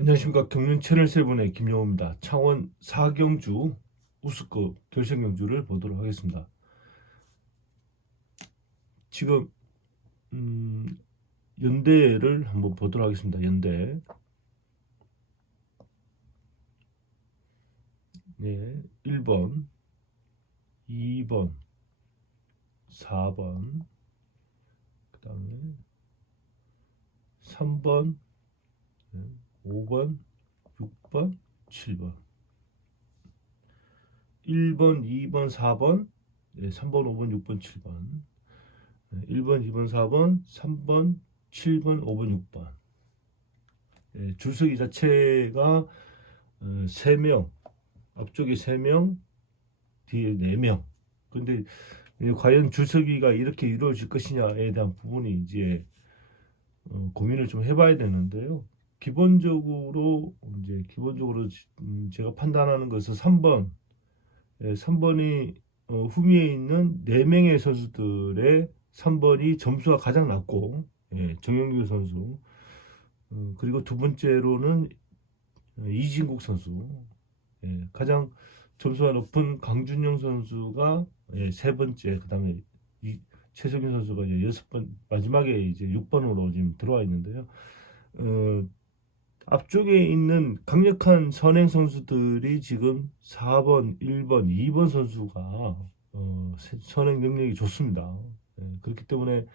안녕하십니까. 경륜 채널 세븐의 김영호입니다. 창원 4경주 우수급 결승경주를 보도록 하겠습니다. 지금 연대를 한번 보도록 하겠습니다. 연대. 네, 1번, 2번, 4번, 그 다음에 3번, 5번, 6번, 7번. 1번, 2번, 4번, 3번, 5번, 6번, 7번. 1번, 2번, 4번, 3번, 7번, 5번, 6번. 줄서기 자체가 3명, 앞쪽에 3명, 뒤에 4명. 근데 과연 줄서기가 이렇게 이루어질 것이냐에 대한 부분이 이제 고민을 좀 해봐야 되는데요. 기본적으로 제가 판단하는 것은 3번, 3번이 후미에 있는 4명의 선수들의 3번이 점수가 가장 낮고, 정영규 선수, 그리고 두 번째로는 이진국 선수, 가장 점수가 높은 강준영 선수가 세 번째, 그다음에 최석인 선수가 이제 6번, 마지막에 이제 6번으로 지금 들어와 있는데요. 앞쪽에 있는 강력한 선행 선수들이 지금 4번, 1번, 2번 선수가 선행 능력이 좋습니다. 그렇기 때문에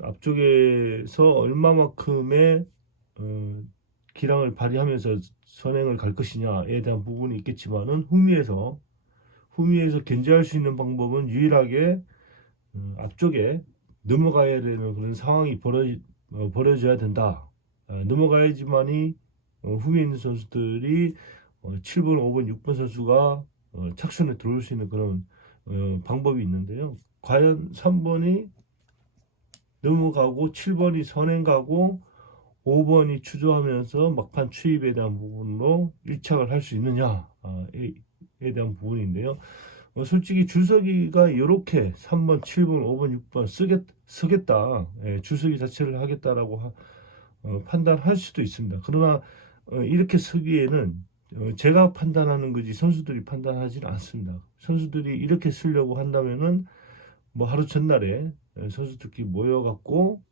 앞쪽에서 얼마만큼의 기량을 발휘하면서 선행을 갈 것이냐에 대한 부분이 있겠지만은 후미에서 견제할 수 있는 방법은 유일하게 앞쪽에 넘어가야 되는 그런 상황이 벌어져야 된다. 넘어가야지만이 후미에 있는 선수들이 7번, 5번, 6번 선수가 착순에 들어올 수 있는 그런 방법이 있는데요. 과연 3번이 넘어가고 7번이 선행 가고 5번이 추조하면서 막판 추입에 대한 부분으로 일착을 할 수 있느냐에 대한 부분인데요. 솔직히 줄서기가 이렇게 3번, 7번, 5번, 6번 쓰겠다, 줄서기 자체를 하겠다라고 판단할 수도 있습니다. 그러나 이렇게 쓰기에는 제가 판단하는 거지 선수들이 판단하지는 않습니다. 선수들이 이렇게 쓰려고 한다면은 뭐 하루 전날에 선수들끼리 모여갖고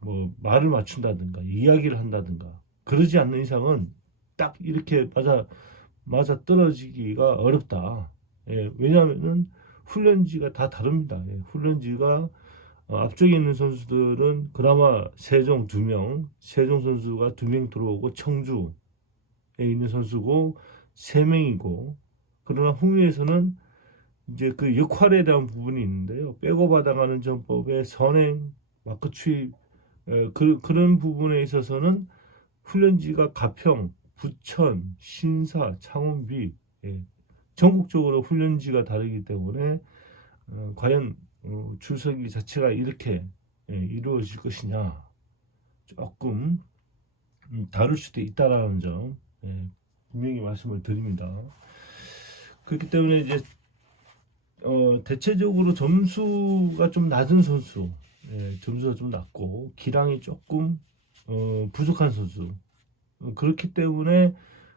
뭐 말을 맞춘다든가 이야기를 한다든가 그러지 않는 이상은 딱 이렇게 맞아 떨어지기가 어렵다. 왜냐하면은 훈련지가 다 다릅니다. 훈련지가 앞쪽에 있는 선수들은 그나마 세종 2명, 세종 선수가 2명 들어오고 청주에 있는 선수고 3명이고, 그러나 후미에서는 이제 그 역할에 대한 부분이 있는데요. 빼고 받아가는 전법의 선행, 마크 추입, 그런 부분에 있어서는 훈련지가 가평, 부천, 신사, 창원비, 전국적으로 훈련지가 다르기 때문에 과연 줄서기 자체가 이렇게 이루어질 것이냐 조금 다를 수도 있다라는 점 분명히 말씀을 드립니다. 그렇기 때문에 이제 대체적으로 점수가 좀 낮은 선수, 점수가 좀 낮고 기량이 조금 부족한 선수, 그렇기 때문에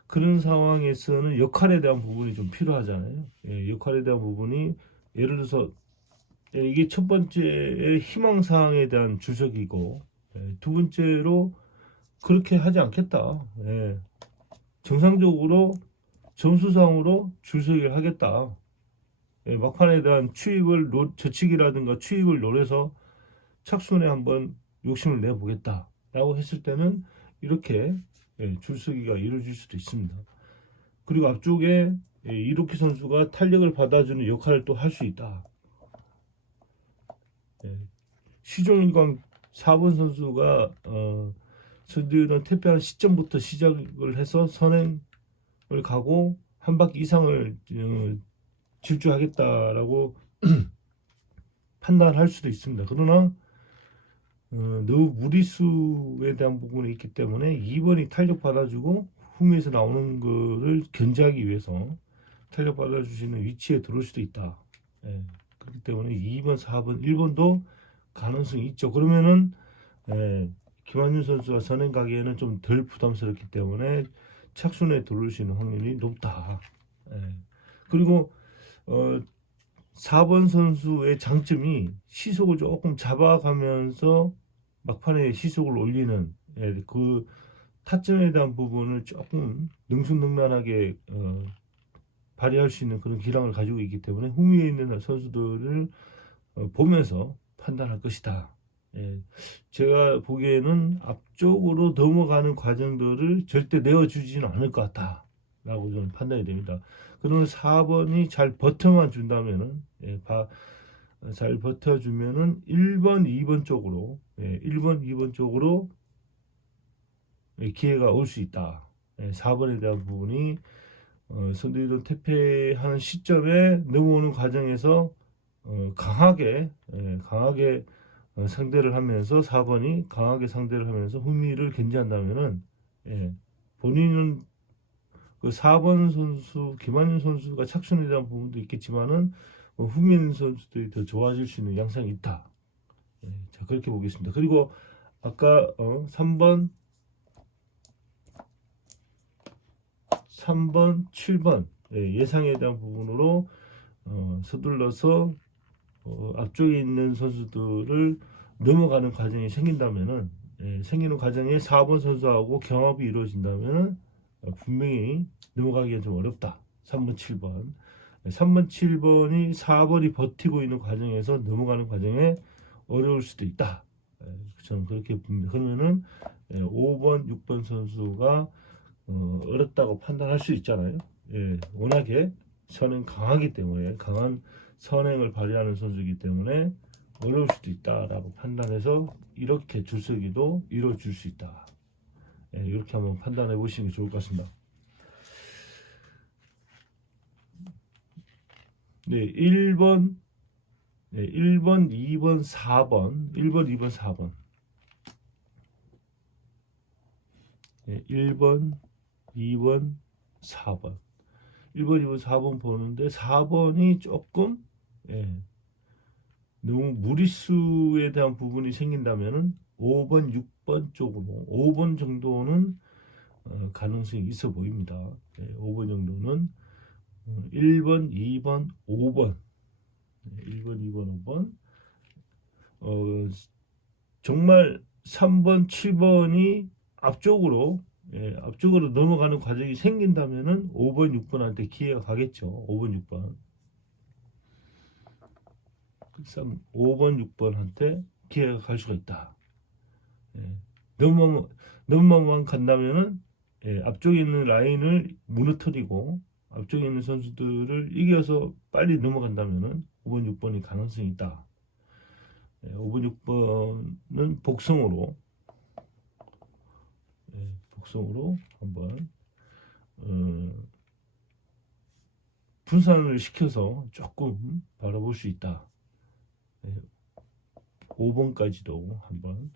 그런 상황에서는 역할에 대한 부분이 좀 필요하잖아요. 역할에 대한 부분이 예를 들어서 이게 첫 번째의 희망사항에 대한 주석이고, 두 번째로 그렇게 하지 않겠다. 정상적으로 점수상으로 줄서기를 하겠다. 막판에 대한 저치기라든가 추입을 노려서 착순에 한번 욕심을 내보겠다 라고 했을 때는 이렇게 줄서기가 이루어질 수도 있습니다. 그리고 앞쪽에 이로키 선수가 탄력을 받아주는 역할을 또 할 수 있다. 시종일관 4번 선수가 선두는 퇴폐한 시점부터 시작을 해서 선행을 가고 한 바퀴 이상을 질주하겠다라고 판단할 수도 있습니다. 그러나 너무 무리수에 대한 부분이 있기 때문에 2번이 탄력 받아주고 후미에서 나오는 거를 견제하기 위해서 탄력 받아주시는 위치에 들어올 수도 있다. 그렇기 때문에 2번, 4번, 1번도 가능성이 있죠. 그러면은 김한윤 선수가 선행 가기에는 좀 덜 부담스럽기 때문에 착순에 들어올 수 있는 확률이 높다. 예. 그리고 4번 선수의 장점이 시속을 조금 잡아가면서 막판에 시속을 올리는 그 타점에 대한 부분을 조금 능수능란하게 발휘할 수 있는 그런 기량을 가지고 있기 때문에 후미에 있는 선수들을 보면서 판단할 것이다. 제가 보기에는 앞쪽으로 넘어가는 과정들을 절대 내어주지는 않을 것 같다라고 저는 판단이 됩니다. 그러면 4번이 잘 버텨만 준다면은 잘 버텨주면은 1번, 2번 쪽으로 1번, 2번 쪽으로 기회가 올 수 있다. 4번에 대한 부분이 선두이동 퇴폐하는 시점에 넘어오는 과정에서 강하게 상대를 하면서 4번이 강하게 상대를 하면서 후미를 견제한다면은 본인은 그 4번 선수 김한윤 선수가 착순에 대한 부분도 있겠지만은 후민 선수들이 더 좋아질 수 있는 양상이 있다. 자 그렇게 보겠습니다. 그리고 아까 3번, 7번 예상에 대한 부분으로 서둘러서 앞쪽에 있는 선수들을 넘어가는 과정이 생긴다면은 생기는 과정에 4번 선수하고 경합이 이루어진다면은 분명히 넘어가기가 좀 어렵다. 3번, 7번. 3번, 7번이 4번이 버티고 있는 과정에서 넘어가는 과정에 어려울 수도 있다. 저는 그렇게 봅니다. 그러면은 5번, 6번 선수가 어렵다고 판단할 수 있잖아요. 워낙에 선행 강하기 때문에 강한 선행을 발휘하는 선수이기 때문에 어려울 수도 있다라고 판단해서 이렇게 줄서기도 이루어질 수 있다. 이렇게 한번 판단해 보시는 게 좋을 것 같습니다. 네, 1번, 2번, 4번, 1번, 2번, 4번. 1번, 2번, 4번. 1번, 2번, 4번 보는데 4번이 조금 너무 무리수에 대한 부분이 생긴다면은 5번, 6번 쪽으로 5번 정도는 가능성이 있어 보입니다. 5번 정도는 1번, 2번, 5번 1번, 2번, 5번 정말 3번, 7번이 앞쪽으로 넘어가는 과정이 생긴다면은 5번, 6번한테 기회가 가겠죠. 5번, 6번 5번, 6번한테 기회가 갈 수가 있다. 넘어만 간다면은 앞쪽에 있는 라인을 무너뜨리고 앞쪽에 있는 선수들을 이겨서 빨리 넘어간다면은 5번, 6번이 가능성이 있다. 5번, 6번은 복성으로 한번 분산을 시켜서 조금 바라볼 수 있다. 5번까지도 한번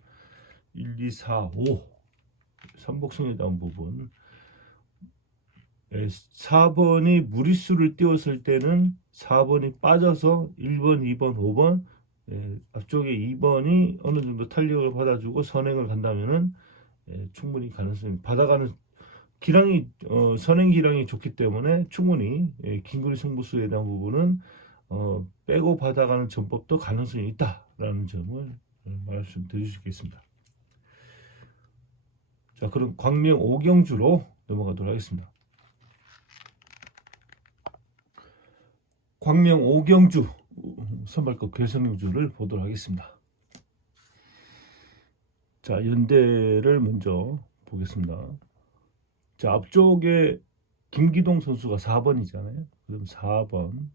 1, 2, 4, 5 삼복성에 대한 부분 4번이 무리수를 띄웠을 때는 4번이 빠져서 1번, 2번, 5번 앞쪽에 2번이 어느 정도 탄력을 받아주고 선행을 간다면은 충분히 가능성이 받아가는 기량이 선행 기량이 좋기 때문에 충분히 긴거리 승부수에 대한 부분은 빼고 받아가는 전법도 가능성이 있다라는 점을 말씀드릴 수 있겠습니다. 자, 그럼 광명 오경주로 넘어가도록 하겠습니다. 광명 오경주 선발급 결승주를 보도록 하겠습니다. 자, 연대를 먼저 보겠습니다. 자, 앞쪽에 김기동 선수가 4번이잖아요. 그럼 4번,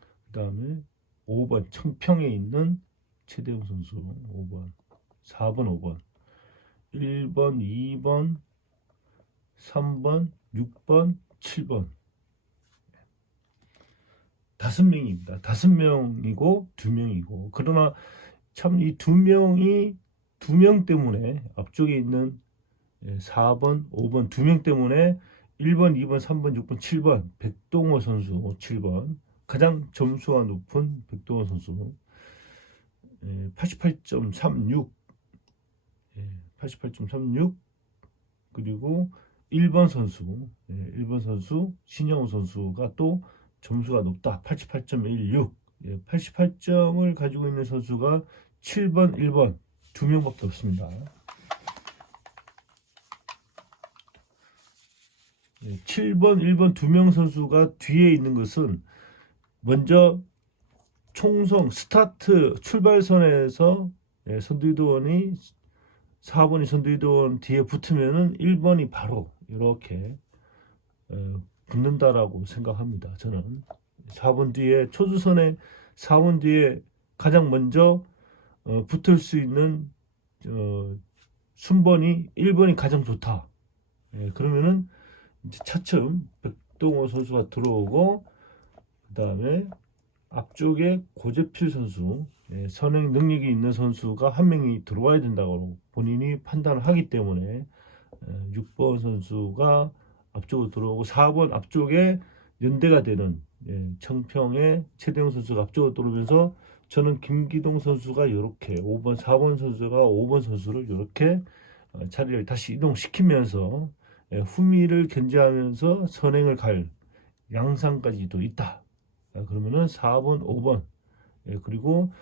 그 다음에 5번 청평에 있는 최대웅 선수 5번, 4번, 5번, 1번, 2번, 3번, 6번, 7번 5명입니다. 5명이고 2명이고 그러나 참 이 2명이 2명 때문에 앞쪽에 있는 4번, 5번 2명 때문에 1번, 2번, 3번, 6번, 7번 백동호 선수 7번 가장 점수가 높은 백동호 선수 88.36 88.36. 그리고 1번 선수, 1번 선수 신영우 선수가 또 점수가 높다. 88.16. 88점을 가지고 있는 선수가 7번, 1번 두 명밖에 없습니다. 7번, 1번 두 명 선수가 뒤에 있는 것은 먼저 총성 스타트 출발선에서 선두이도원이 4번이 선두이도원 뒤에 붙으면은 1번이 바로 이렇게 붙는다라고 생각합니다. 저는 4번 뒤에 초주선에 4번 뒤에 가장 먼저 붙을 수 있는 순번이 1번이 가장 좋다. 그러면은 이제 차츰 백동호 선수가 들어오고 그 다음에 앞쪽에 고재필 선수, 선행 능력이 있는 선수가 한 명이 들어와야 된다고 본인이 판단을 하기 때문에 6번 선수가 앞쪽으로 들어오고 4번 앞쪽에 연대가 되는 청평의 최대웅 선수가 앞쪽으로 들어오면서 저는 김기동 선수가 이렇게 5번, 4번 선수가 5번 선수를 이렇게 자리를 다시 이동시키면서 후미를 견제하면서 선행을 갈 양상까지도 있다. 그러면은 4번, 5번 그리고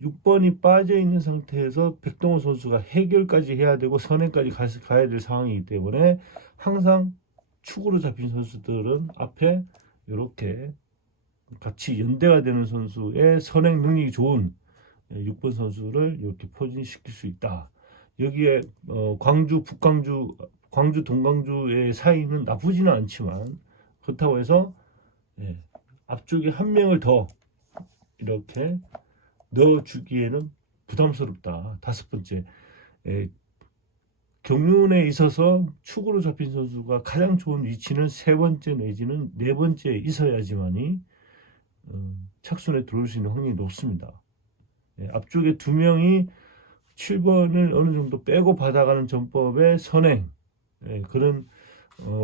6번이 빠져 있는 상태에서 백동호 선수가 해결까지 해야 되고 선행까지 가야 될 상황이기 때문에 항상 축으로 잡힌 선수들은 앞에 이렇게 같이 연대가 되는 선수의 선행 능력이 좋은 6번 선수를 이렇게 포진시킬 수 있다. 여기에 광주, 북광주, 광주, 동광주의 사이는 나쁘지는 않지만 그렇다고 해서 앞쪽에 한 명을 더 이렇게 넣어주기에는 부담스럽다. 다섯 번째, 경륜에 있어서 축으로 잡힌 선수가 가장 좋은 위치는 세 번째 내지는 네 번째에 있어야지만이 착순에 들어올 수 있는 확률이 높습니다. 앞쪽에 두 명이 7번을 어느 정도 빼고 받아가는 전법의 선행, 그런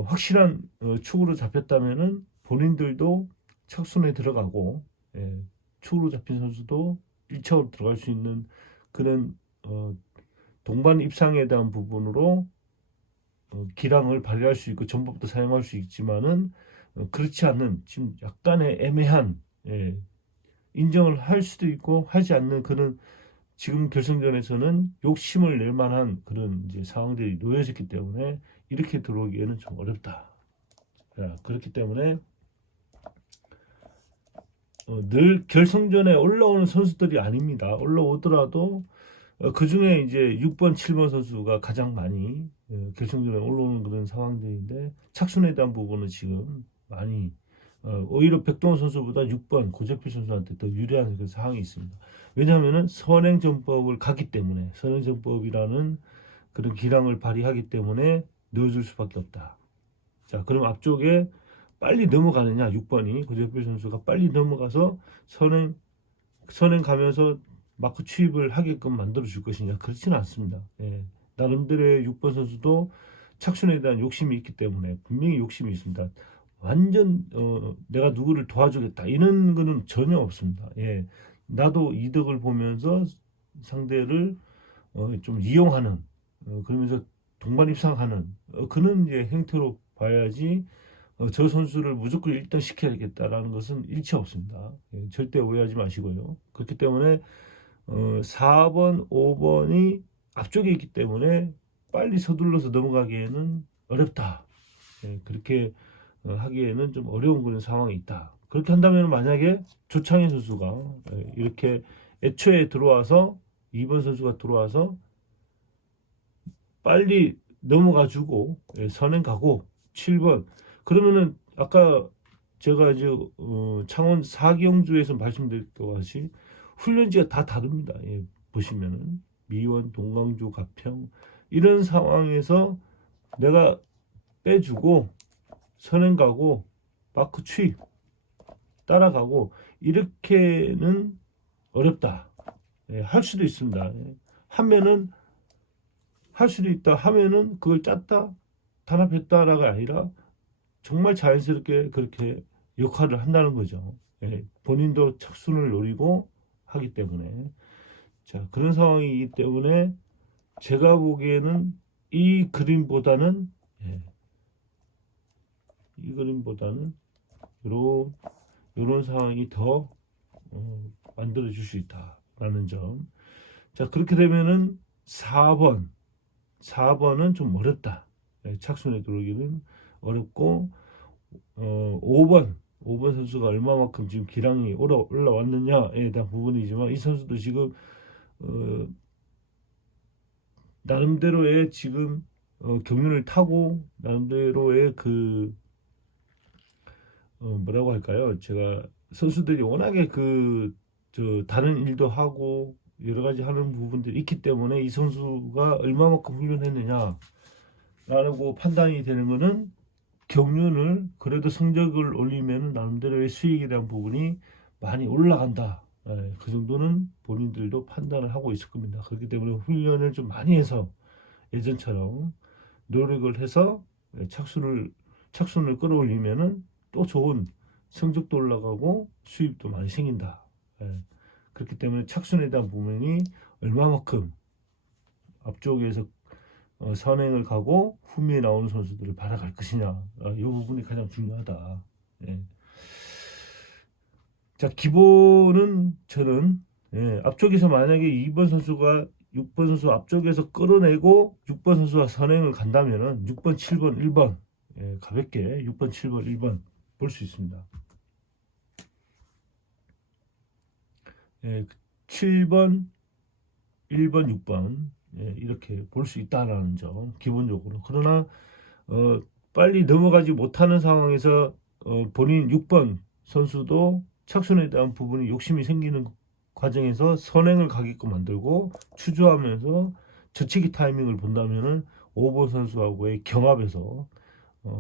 확실한 축으로 잡혔다면은 본인들도 착순에 들어가고 축으로 잡힌 선수도 1차로 들어갈 수 있는 그런 동반 입상에 대한 부분으로 기량을 발휘할 수 있고 전법도 사용할 수 있지만은 그렇지 않는 지금 약간의 애매한 인정을 할 수도 있고 하지 않는 그런 지금 결승전에서는 욕심을 낼 만한 그런 이제 상황들이 놓여졌기 때문에 이렇게 들어오기에는 좀 어렵다. 그렇기 때문에 늘 결승전에 올라오는 선수들이 아닙니다. 올라오더라도 그 중에 이제 6번, 7번 선수가 가장 많이 결승전에 올라오는 그런 상황들인데 착순에 대한 부분은 지금 많이 오히려 백동원 선수보다 6번 고재필 선수한테 더 유리한 그 상황이 있습니다. 왜냐하면은 선행전법을 가기 때문에 선행전법이라는 그런 기량을 발휘하기 때문에 넣어줄 수밖에 없다. 자, 그럼 앞쪽에 빨리 넘어가느냐 6번이 고재필 선수가 빨리 넘어가서 선행 가면서 마크 취입을 하게끔 만들어 줄 것이냐 그렇지는 않습니다. 나름대로의 6번 선수도 착순에 대한 욕심이 있기 때문에 분명히 욕심이 있습니다. 완전 내가 누구를 도와주겠다 이런 거는 전혀 없습니다. 나도 이득을 보면서 상대를 좀 이용하는 그러면서 동반 입상하는 그런 이제 행태로 봐야지 저 선수를 무조건 1등 시켜야겠다라는 것은 일체 없습니다. 절대 오해하지 마시고요. 그렇기 때문에 4번, 5번이 앞쪽에 있기 때문에 빨리 서둘러서 넘어가기에는 어렵다. 그렇게 하기에는 좀 어려운 그런 상황이 있다. 그렇게 한다면 만약에 조창현 선수가 이렇게 애초에 들어와서 2번 선수가 들어와서 빨리 넘어가주고 선행 가고 7번 그러면은 아까 제가 이제 창원 4경주에서 말씀드렸던 것이 훈련지가 다 다릅니다. 보시면은 미원, 동강주, 가평 이런 상황에서 내가 빼주고 선행 가고 마크 취입 따라가고 이렇게는 어렵다. 할 수도 있습니다. 하면은 할 수도 있다. 하면은 그걸 짰다 단합했다라가 아니라 정말 자연스럽게 그렇게 역할을 한다는 거죠. 본인도 착순을 노리고 하기 때문에 자 그런 상황이기 때문에 제가 보기에는 이 그림보다는 예, 이 그림보다는 이런 상황이 더 만들어 줄 수 있다라는 점. 자, 그렇게 되면은 4번은 좀 어렵다. 예, 착순에 들어오기는 어렵고 5번 선수가 얼마만큼 지금 기량이 올라왔느냐에 대한 부분이지만 이 선수도 지금 어, 나름대로의 지금 경륜을 타고 나름대로의 그 뭐라고 할까요? 제가 선수들이 워낙에 다른 일도 하고 여러 가지 하는 부분들이 있기 때문에 이 선수가 얼마만큼 훈련했느냐라고 판단이 되는 거는 경륜을 그래도 성적을 올리면 나름대로의 수익에 대한 부분이 많이 올라간다. 예, 그 정도는 본인들도 판단을 하고 있을 겁니다. 그렇기 때문에 훈련을 좀 많이 해서 예전처럼 노력을 해서 착순을 끌어올리면은 또 좋은 성적도 올라가고 수입도 많이 생긴다. 예, 그렇기 때문에 착순에 대한 부분이 얼마만큼 앞쪽에서 선행을 가고 후미에 나오는 선수들을 바라갈 것이냐, 이 부분이 가장 중요하다. 예. 자, 기본은 저는 앞쪽에서 만약에 2번 선수가 6번 선수 앞쪽에서 끌어내고 6번 선수가 선행을 간다면은 6번, 7번, 1번 가볍게 6번, 7번, 1번 볼 수 있습니다. 7번, 1번, 6번 이렇게 볼 수 있다라는 점 기본적으로. 그러나 빨리 넘어가지 못하는 상황에서 본인 6번 선수도 착순에 대한 부분이 욕심이 생기는 과정에서 선행을 가게끔 만들고 추주하면서 저치기 타이밍을 본다면은 5번 선수하고의 경합에서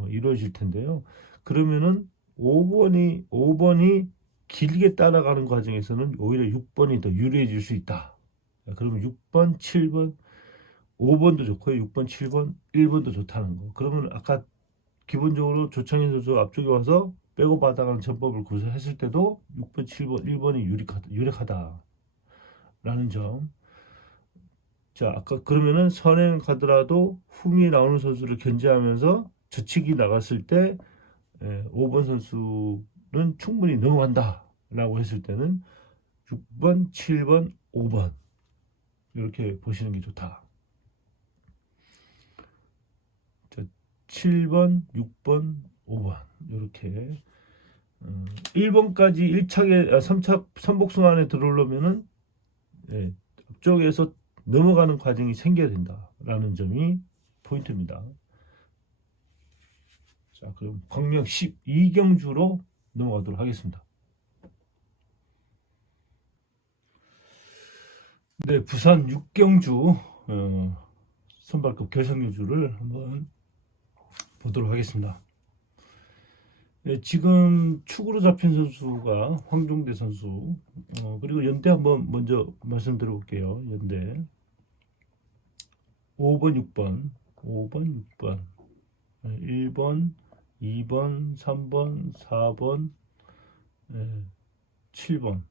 이루어질 텐데요. 그러면은 5번이 길게 따라가는 과정에서는 오히려 6번이 더 유리해질 수 있다. 그러면 6번, 7번, 5번도 좋고요. 6번, 7번, 1번도 좋다는 거. 그러면 아까 기본적으로 조창인 선수 앞쪽에 와서 빼고 받아가는 전법을 구사했을 때도 6번, 7번, 1번이 유력하다라는 점. 자, 아까 그러면은 선행 가더라도 후미에 나오는 선수를 견제하면서 저치기 나갔을 때 5번 선수는 충분히 넘어간다라고 했을 때는 6번, 7번, 5번 이렇게 보시는 게 좋다. 자, 7번, 6번, 5번 이렇게 1번까지 1차계 3차 선복숭 안에 들어오려면은 앞쪽에서 넘어가는 과정이 생겨야 된다라는 점이 포인트입니다. 자, 그럼 광명 12경주로 넘어가도록 하겠습니다. 네, 부산 6경주 선발급 결승경주를 한번 보도록 하겠습니다. 네, 지금 축으로 잡힌 선수가 황종대 선수, 그리고 연대 한번 먼저 말씀드려 볼게요. 연대 5번, 6번, 1번, 2번, 3번, 4번, 7번,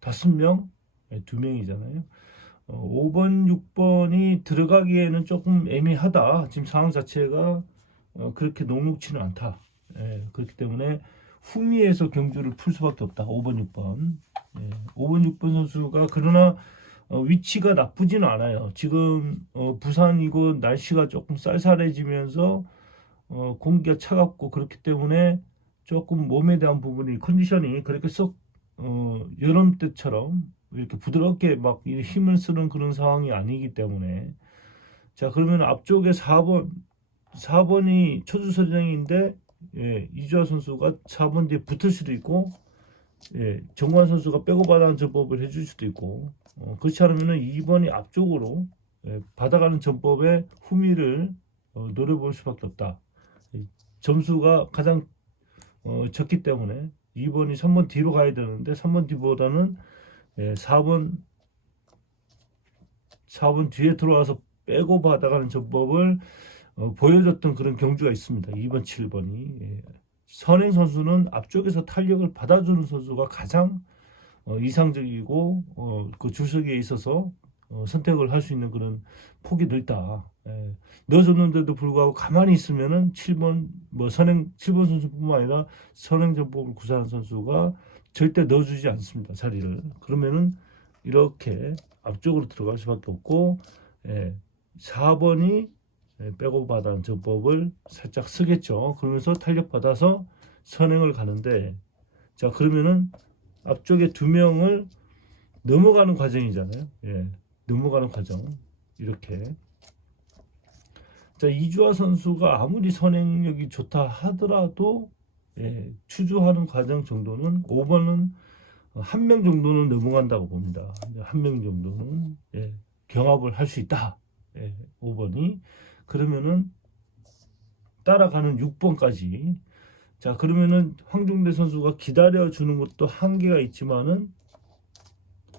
5명, 2명이잖아요. 5번, 6번이 들어가기에는 조금 애매하다. 지금 상황 자체가 그렇게 녹록치는 않다. 그렇기 때문에 후미에서 경주를 풀 수밖에 없다. 5번, 6번. 5번, 6번 선수가 그러나 위치가 나쁘지는 않아요. 지금 부산이고 날씨가 조금 쌀쌀해지면서 공기가 차갑고 그렇기 때문에 조금 몸에 대한 부분이 컨디션이 그렇게 썩 여름 때처럼 이렇게 부드럽게 막 힘을 쓰는 그런 상황이 아니기 때문에 자, 그러면 앞쪽에 4번이 초주선정인데 이주하 선수가 4번 뒤에 붙을 수도 있고 정관 선수가 빼고 받아가는 전법을 해줄 수도 있고 그렇지 않으면 2번이 앞쪽으로 받아가는 전법의 후미를 노려볼 수밖에 없다. 점수가 가장 적기 때문에 2번이 3번 뒤로 가야 되는데 3번 뒤보다는 4번 뒤에 들어와서 빼고 받아가는 전법을 보여줬던 그런 경주가 있습니다. 2번, 7번이. 선행 선수는 앞쪽에서 탄력을 받아주는 선수가 가장 이상적이고 그 줄서기에 있어서 선택을 할 수 있는 그런 폭이 넓다. 예. 넣어줬는데도 불구하고 가만히 있으면은 7번 뭐 선행 7번 선수뿐만 아니라 선행전법을 구사하는 선수가 절대 넣어주지 않습니다. 자리를. 그러면은 이렇게 앞쪽으로 들어갈 수밖에 없고, 예. 4번이 백오버 받은 전법을 살짝 쓰겠죠. 그러면서 탄력 받아서 선행을 가는데, 자 그러면은 앞쪽에 두 명을 넘어가는 과정이잖아요. 예. 넘어가는 과정. 이렇게. 자, 이주하 선수가 아무리 선행력이 좋다 하더라도, 예, 추주하는 과정 정도는 5번은 한 명 정도는 넘어간다고 봅니다. 한 명 정도는, 예, 경합을 할 수 있다. 예, 5번이. 그러면은 따라가는 6번까지. 자, 그러면은 황종대 선수가 기다려주는 것도 한계가 있지만은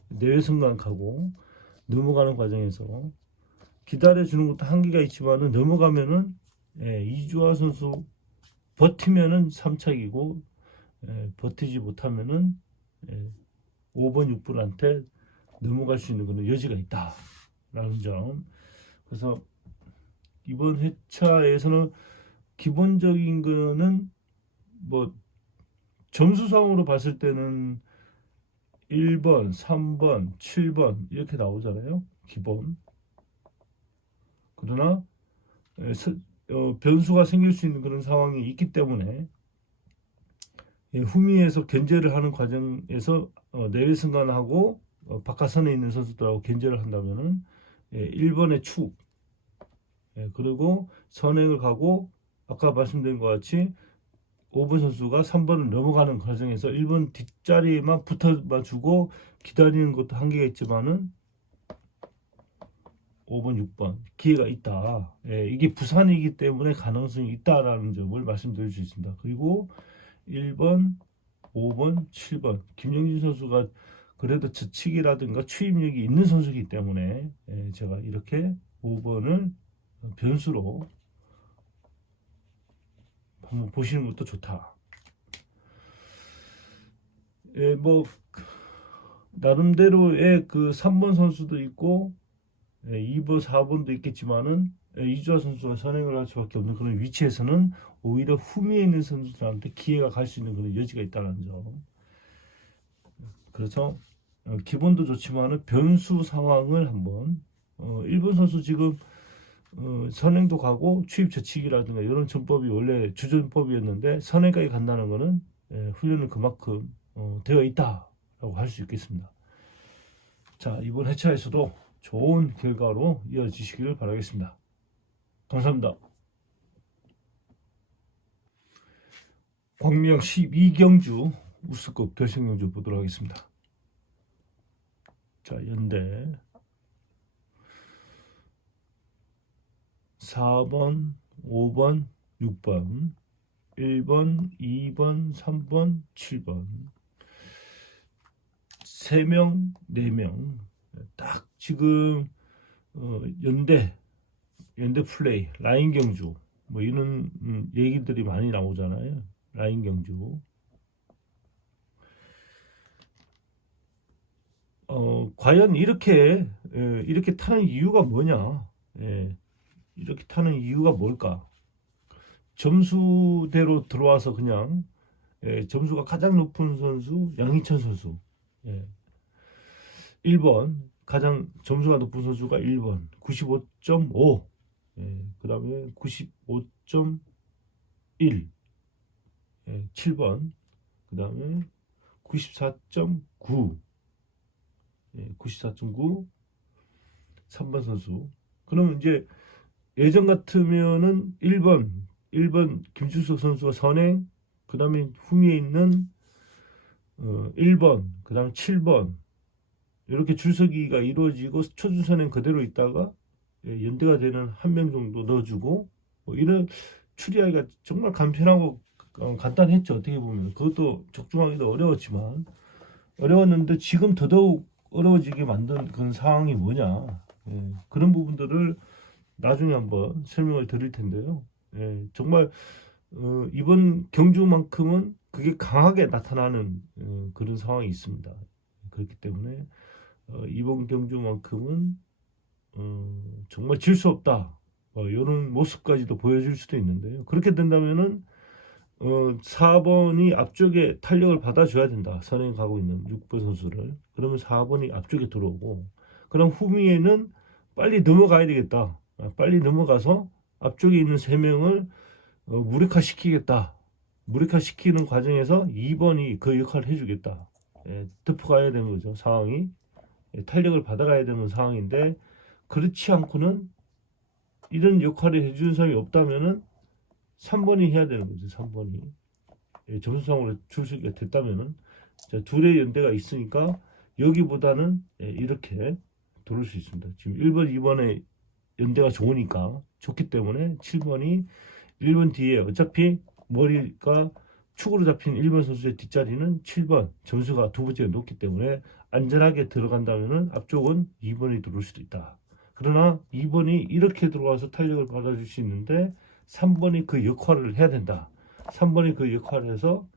내외승관 가고 넘어가는 과정에서 기다려주는 것도 한계가 있지만은 넘어가면은, 예, 이주하 선수 버티면은 3착이고, 예, 버티지 못하면은, 예, 5번 6번한테 넘어갈 수 있는 그런 여지가 있다라는 점. 그래서 이번 회차에서는 기본적인 거는 뭐 점수상으로 봤을 때는 1번, 3번, 7번 이렇게 나오잖아요. 기본. 그러나 변수가 생길 수 있는 그런 상황이 있기 때문에, 후미에서 견제를 하는 과정에서 내외 승관하고 바깥선에 있는 선수들하고 견제를 한다면은 1번의 축, 그리고 선행을 가고 아까 말씀드린 것 같이 5번 선수가 3번을 넘어가는 과정에서 1번 뒷자리에만 붙어만 주고 기다리는 것도 한계가 있지만은 5번, 6번 기회가 있다. 이게 부산이기 때문에 가능성이 있다라는 점을 말씀드릴 수 있습니다. 그리고 1번, 5번, 7번 김영진 선수가 그래도 저치기라든가 추임력이 있는 선수이기 때문에 제가 이렇게 5번을 변수로 한번 보시는 것도 좋다. 뭐 나름대로의 그 3번 선수도 있고 2번, 4번도 있겠지만은 이주하 선수가 선행을 할 수밖에 없는 그런 위치에서는 오히려 후미에 있는 선수들한테 기회가 갈 수 있는 그런 여지가 있다는 점. 그래서 기본도 좋지만은 변수 상황을 한번 1번 선수 지금 선행도 가고 추입 저치기라든가 이런 전법이 원래 주전법이었는데 선행까지 간다는 것은 훈련은 그만큼 되어 있다라고 할 수 있겠습니다. 자, 이번 회차에서도 좋은 결과로 이어지시기를 바라겠습니다. 감사합니다. 광명 12경주 우승급 결승경주 보도록 하겠습니다. 자, 연대 4번, 5번, 6번, 1번, 2번, 3번, 7번 3명, 4명 딱 지금 연대 플레이, 라인 경주 뭐 이런 얘기들이 많이 나오잖아요. 라인 경주. 과연 이렇게 타는 이유가 뭐냐? 이렇게 타는 이유가 뭘까? 점수대로 들어와서 그냥 점수가 가장 높은 선수 양희천 선수. 1번 가장 점수가 높은 선수가 1번 95.5. 그 다음에 95.1. 7번 그 다음에 94.9. 94.9 3번 선수. 그러면 이제 예전 같으면은 1번 김준석 선수가 선행, 그 다음에 후미에 있는 1번, 그 다음에 7번 이렇게 줄서기가 이루어지고 초준 선행 그대로 있다가 연대가 되는 한 명 정도 넣어주고 뭐 이런 추리하기가 정말 간편하고 간단했죠. 어떻게 보면 그것도 적중하기도 어려웠는데 지금 더더욱 어려워지게 만든 그런 상황이 뭐냐, 그런 부분들을 나중에 한번 설명을 드릴 텐데요. 정말 이번 경주만큼은 그게 강하게 나타나는 그런 상황이 있습니다. 그렇기 때문에 이번 경주만큼은 정말 질 수 없다. 이런 모습까지도 보여줄 수도 있는데요. 그렇게 된다면은 4번이 앞쪽에 탄력을 받아줘야 된다. 선행 가고 있는 6번 선수를. 그러면 4번이 앞쪽에 들어오고, 그럼 후미에는 빨리 넘어가야 되겠다. 빨리 넘어가서 앞쪽에 있는 3명을 무력화시키겠다. 무력화시키는 과정에서 2번이 그 역할을 해주겠다. 덮어가야 되는 거죠. 상황이. 탄력을 받아가야 되는 상황인데, 그렇지 않고는 이런 역할을 해주는 사람이 없다면은 3번이 해야 되는 거죠. 3번이. 점수상으로 출시가 됐다면은. 자, 둘의 연대가 있으니까 여기보다는 이렇게 돌을 수 있습니다. 지금 1번, 2번의 연대가 좋기 때문에 7번이 1번 뒤에 어차피 머리가 축으로 잡힌 1번 선수의 뒷자리는 7번 점수가 두 번째가 높기 때문에 안전하게 들어간다면은 앞쪽은 2번이 들어올 수도 있다. 그러나 2번이 이렇게 들어와서 탄력을 받아줄 수 있는데 3번이 그 역할을 해야 된다. 3번이 그 역할을 해서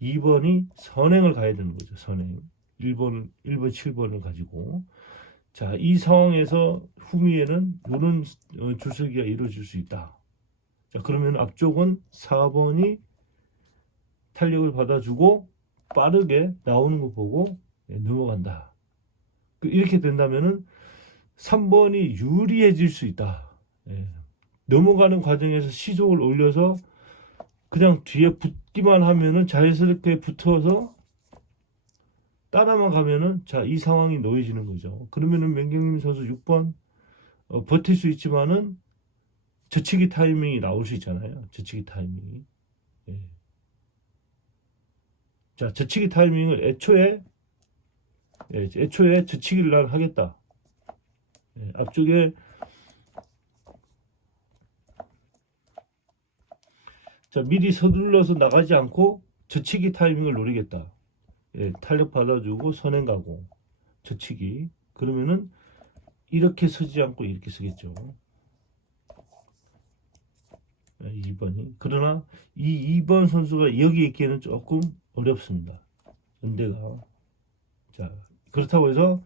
2번이 선행을 가야 되는 거죠. 선행. 1번, 7번을 가지고. 자, 이 상황에서 후미에는 이런 줄서기가 이루어질 수 있다. 자, 그러면 앞쪽은 4번이 탄력을 받아주고 빠르게 나오는 거 보고 넘어간다. 이렇게 된다면은 3번이 유리해질 수 있다. 넘어가는 과정에서 시속을 올려서 그냥 뒤에 붙기만 하면은 자연스럽게 붙어서 따라만 가면은 자, 이 상황이 놓여지는 거죠. 그러면은 명경림 선수 6번 버틸 수 있지만은 젖히기 타이밍이 나올 수 있잖아요. 젖히기 타이밍이. 자, 젖히기 타이밍을 애초에 젖히기를 난 하겠다. 앞쪽에 자, 미리 서둘러서 나가지 않고 젖히기 타이밍을 노리겠다. 탄력 받아주고 선행 가고 젖히기. 그러면은 이렇게 서지 않고 이렇게 서겠죠. 2번이. 그러나 이 2번 선수가 여기 있기에는 조금 어렵습니다. 연대가. 자, 그렇다고 해서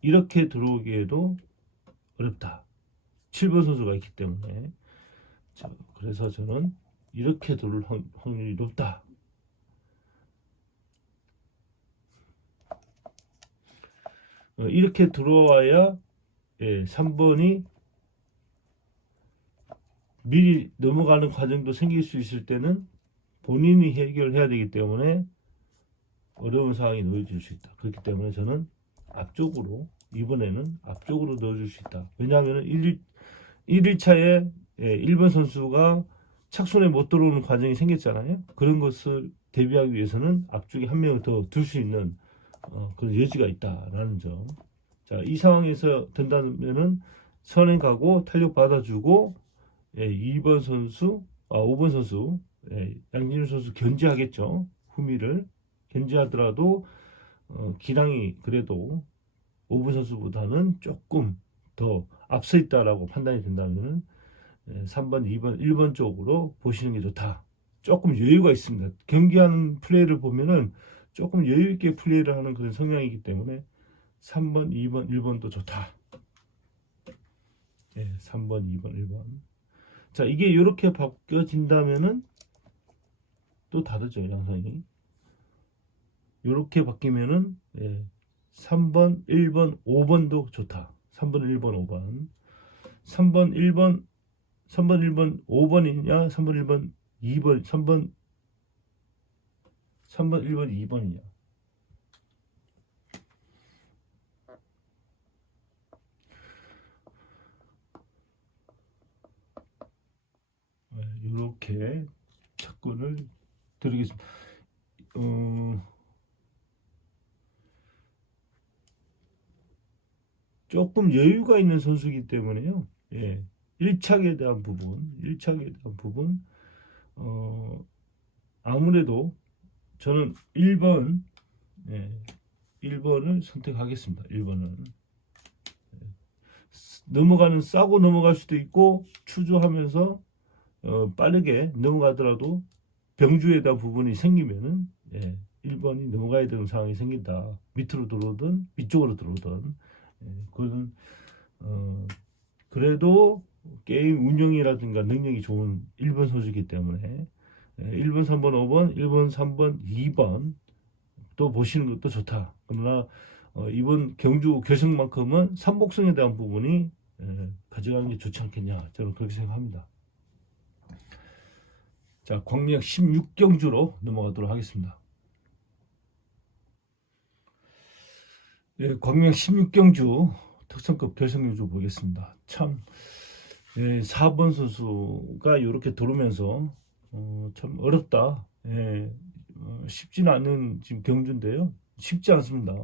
이렇게 들어오기에도 어렵다. 7번 선수가 있기 때문에. 자, 그래서 저는 이렇게 들어올 확률이 높다. 이렇게 들어와야 3번이 미리 넘어가는 과정도 생길 수 있을 때는 본인이 해결해야 되기 때문에 어려운 상황이 놓여질 수 있다. 그렇기 때문에 저는 앞쪽으로 이번에는 앞쪽으로 넣어줄 수 있다. 왜냐하면 1일차에 1번 선수가 착손에 못 들어오는 과정이 생겼잖아요. 그런 것을 대비하기 위해서는 앞쪽에 한 명을 더 둘 수 있는 그런 여지가 있다라는 점. 자, 이 상황에서 된다면은 선행 가고 탄력 받아주고 2번 선수, 5번 선수, 양진우 선수 견제하겠죠. 후미를 견제하더라도 기량이 그래도 5번 선수보다는 조금 더 앞서 있다라고 판단이 된다면 3번, 2번, 1번 쪽으로 보시는 게 좋다. 조금 여유가 있습니다. 경기하는 플레이를 보면은 조금 여유 있게 플레이를 하는 그런 성향이기 때문에 3번, 2번, 1번도 좋다. 3번, 2번, 1번. 자, 이게 이렇게 바뀌어진다면은 또 다르죠, 양상이. 이렇게 바뀌면은 3번, 1번, 5번도 좋다. 3번, 1번, 5번. 3번, 1번, 3번, 1번, 5번이냐? 3번, 1번, 2번, 3번, 1번, 2번이냐? 이렇게 접근을 드리겠습니다. 조금 여유가 있는 선수이기 때문에요. 1착에 대한 부분, 아무래도 저는 1번을 선택하겠습니다. 1번은. 싸고 넘어갈 수도 있고, 추주하면서, 빠르게 넘어가더라도 병주에 대한 부분이 생기면은, 1번이 넘어가야 되는 상황이 생긴다. 밑으로 들어오든 위쪽으로 들어오든. 그건 그래도 게임 운영이라든가 능력이 좋은 1번 선수이기 때문에 1번, 3번, 5번, 1번, 3번, 2번 또 보시는 것도 좋다. 그러나 이번 경주 결승만큼은 삼복승에 대한 부분이 가져가는 게 좋지 않겠냐, 저는 그렇게 생각합니다. 자, 광명 16경주로 넘어가도록 하겠습니다. 광명 16경주 특성급 결승경주 보겠습니다. 참 4번 선수가 이렇게 들어오면서 참 어렵다. 쉽지는 않은 지금 경주인데요. 쉽지 않습니다.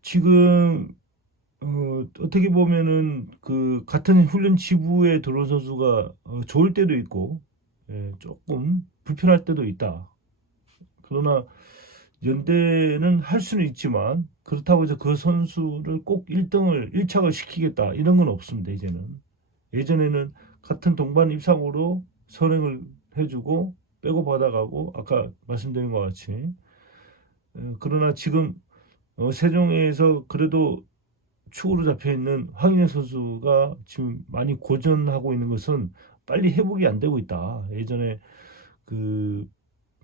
지금 어떻게 보면은 그 같은 훈련 지부에 들어온 선수가 좋을 때도 있고 조금 불편할 때도 있다. 그러나 연대는 할 수는 있지만 그렇다고 해서 그 선수를 꼭 1등을 1착을 시키겠다 이런 건 없습니다. 이제는. 예전에는 같은 동반 입상으로 선행을 해주고 빼고 받아가고 아까 말씀드린 것 같이 그러나 지금 세종에서 그래도 축으로 잡혀있는 황인영 선수가 지금 많이 고전하고 있는 것은 빨리 회복이 안 되고 있다. 예전에 그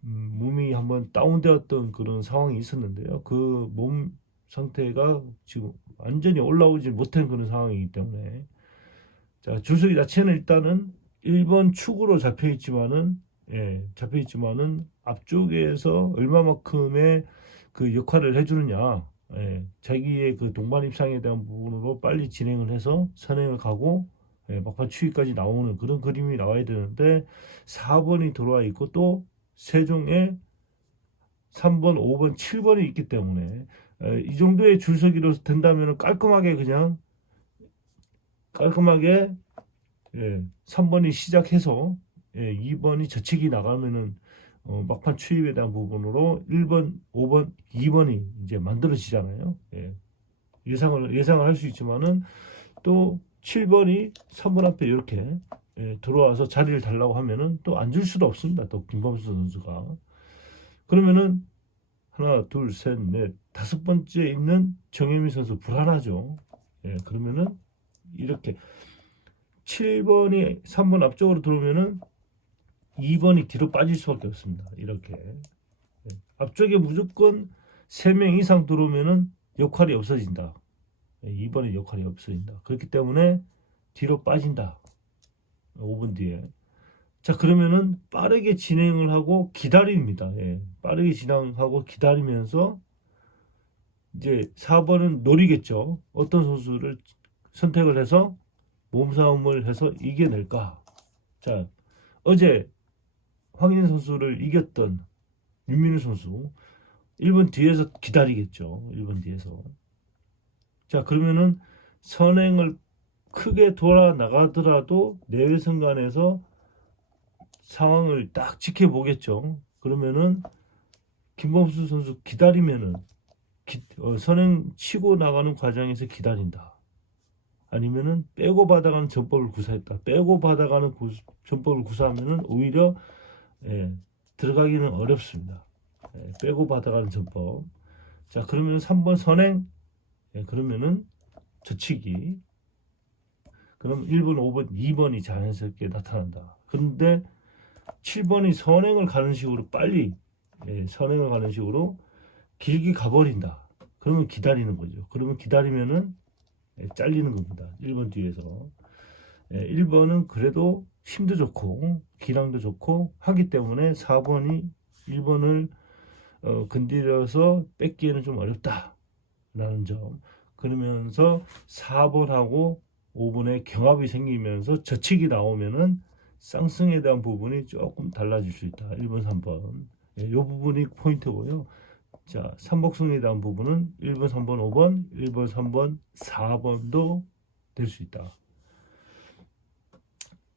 몸이 한번 다운되었던 그런 상황이 있었는데요. 그 몸 상태가 지금 완전히 올라오지 못한 그런 상황이기 때문에 자, 줄서기 자체는 일단은 1번 축으로 잡혀있지만은 앞쪽에서 얼마만큼의 그 역할을 해주느냐, 자기의 그 동반 입상에 대한 부분으로 빨리 진행을 해서 선행을 가고 막판 추위까지 나오는 그런 그림이 나와야 되는데 4번이 들어와 있고 또 세종에 3번, 5번, 7번이 있기 때문에 이 정도의 줄서기로 된다면 깔끔하게 3번이 시작해서 2번이 저치기 나가면은 막판 추입에 대한 부분으로 1번, 5번, 2번이 이제 만들어지잖아요. 예상을 할 수 있지만은 또 7번이 3번 앞에 이렇게 들어와서 자리를 달라고 하면은 또 안 줄 수도 없습니다. 또 김범수 선수가. 그러면은 하나, 둘, 셋, 넷, 5번째 있는 정혜미 선수 불안하죠. 그러면은 이렇게 7번이 3번 앞쪽으로 들어오면은 2번이 뒤로 빠질 수밖에 없습니다. 이렇게 앞쪽에 무조건 3명 이상 들어오면은 역할이 없어진다. 2번의 역할이 없어진다. 그렇기 때문에 뒤로 빠진다. 5분 뒤에. 자, 그러면은 빠르게 진행을 하고 기다립니다. 빠르게 진행하고 기다리면서 이제 4번은 노리겠죠. 어떤 선수를 선택을 해서 몸싸움을 해서 이겨낼까. 자, 어제 황인 선수를 이겼던 윤민우 선수 1번 뒤에서 기다리겠죠. 1번 뒤에서. 자, 그러면은 선행을 크게 돌아 나가더라도 내외선간에서 상황을 딱 지켜보겠죠. 그러면은 김범수 선수 기다리면은 선행 치고 나가는 과정에서 기다린다. 아니면은 빼고 받아가는 전법을 구사했다. 빼고 받아가는 전법을 구사하면은 오히려 들어가기는 어렵습니다. 빼고 받아가는 전법. 자, 그러면 3번 선행. 그러면은 저치기. 그럼 1번, 5번, 2번이 자연스럽게 나타난다. 그런데 7번이 선행을 가는 식으로 빨리 선행을 가는 식으로 길게 가버린다. 그러면 기다리는 거죠. 그러면 기다리면은 잘리는 겁니다. 1번 뒤에서. 1번은 그래도 힘도 좋고 기량도 좋고 하기 때문에 4번이 1번을 건드려서 뺏기에는 좀 어렵다라는 점. 그러면서 4번하고 5번에 경합이 생기면서 저측이 나오면은 쌍승에 대한 부분이 조금 달라질 수 있다. 1번, 3번. 이 부분이 포인트고요. 자, 삼복승에 대한 부분은 1번, 3번, 5번, 1번, 3번, 4번도 될 수 있다.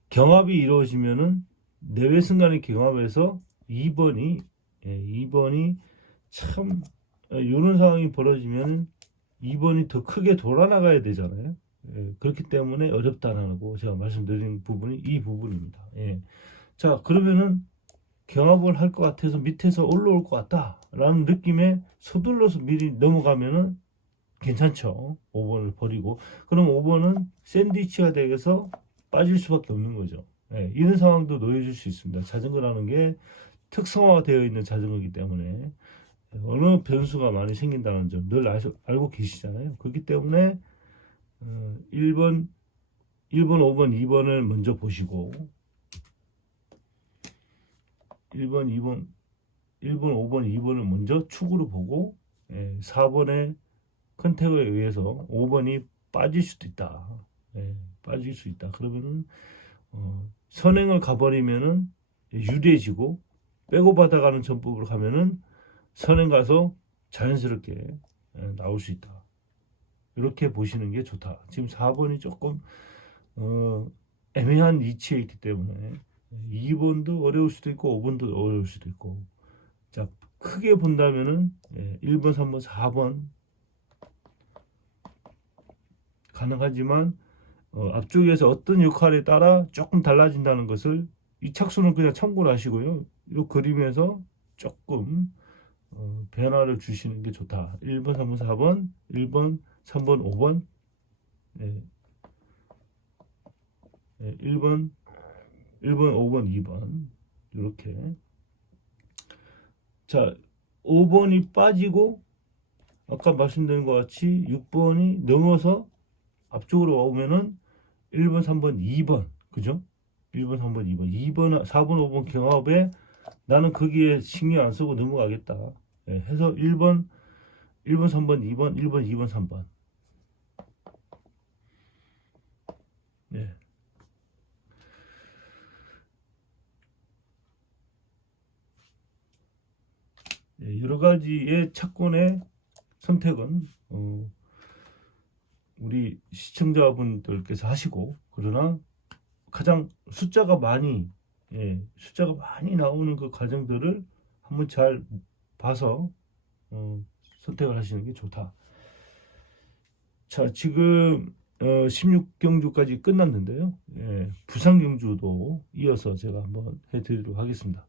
경합이 이루어지면은 내외승간의 경합에서 2번이 참 이런 상황이 벌어지면 2번이 더 크게 돌아나가야 되잖아요. 그렇기 때문에 어렵다라고 제가 말씀드린 부분이 이 부분입니다. 자, 그러면은 경합을 할 것 같아서 밑에서 올라올 것 같다라는 느낌에 서둘러서 미리 넘어가면은 괜찮죠. 5번을 버리고. 그럼 5번은 샌드위치가 되어서 빠질 수밖에 없는 거죠. 예, 이런 상황도 놓여질 수 있습니다. 자전거라는 게 특성화되어 있는 자전거이기 때문에 어느 변수가 많이 생긴다는 점 늘 알고 계시잖아요. 그렇기 때문에 1번, 5번, 2번을 먼저 보시고 1번, 2번, 5번, 2번을 먼저 축으로 보고 4번의 컨택에 의해서 5번이 빠질 수도 있다. 빠질 수 있다. 그러면은 선행을 가버리면은 유리해지고 빼고 받아가는 전법으로 가면은 선행 가서 자연스럽게 나올 수 있다. 이렇게 보시는 게 좋다. 지금 4번이 조금 애매한 위치에 있기 때문에 2번도 어려울 수도 있고 5번도 어려울 수도 있고 자 크게 본다면은 1번, 3번, 4번 가능하지만 앞쪽에서 어떤 역할에 따라 조금 달라진다는 것을 이 착수는 그냥 참고를 하시고요. 이 그림에서 조금 변화를 주시는 게 좋다. 1번, 3번, 4번, 1번, 3번, 5번, 1번, 5번, 2번 이렇게 자 5번이 빠지고 아까 말씀드린 것 같이 6번이 넘어서 앞쪽으로 오면은 1번, 3번, 2번 그죠? 1번, 3번, 2번 2번, 4번, 5번 경합에 나는 거기에 신경 안 쓰고 넘어가겠다 해서 1번, 3번, 2번, 1번, 2번, 3번 네. 여러 가지의 차권의 선택은 우리 시청자분들께서 하시고 그러나 가장 숫자가 많이 나오는 그 과정들을 한번 잘 봐서 선택을 하시는 게 좋다. 자 지금 16경주까지 끝났는데요. 부산 경주도 이어서 제가 한번 해드리도록 하겠습니다.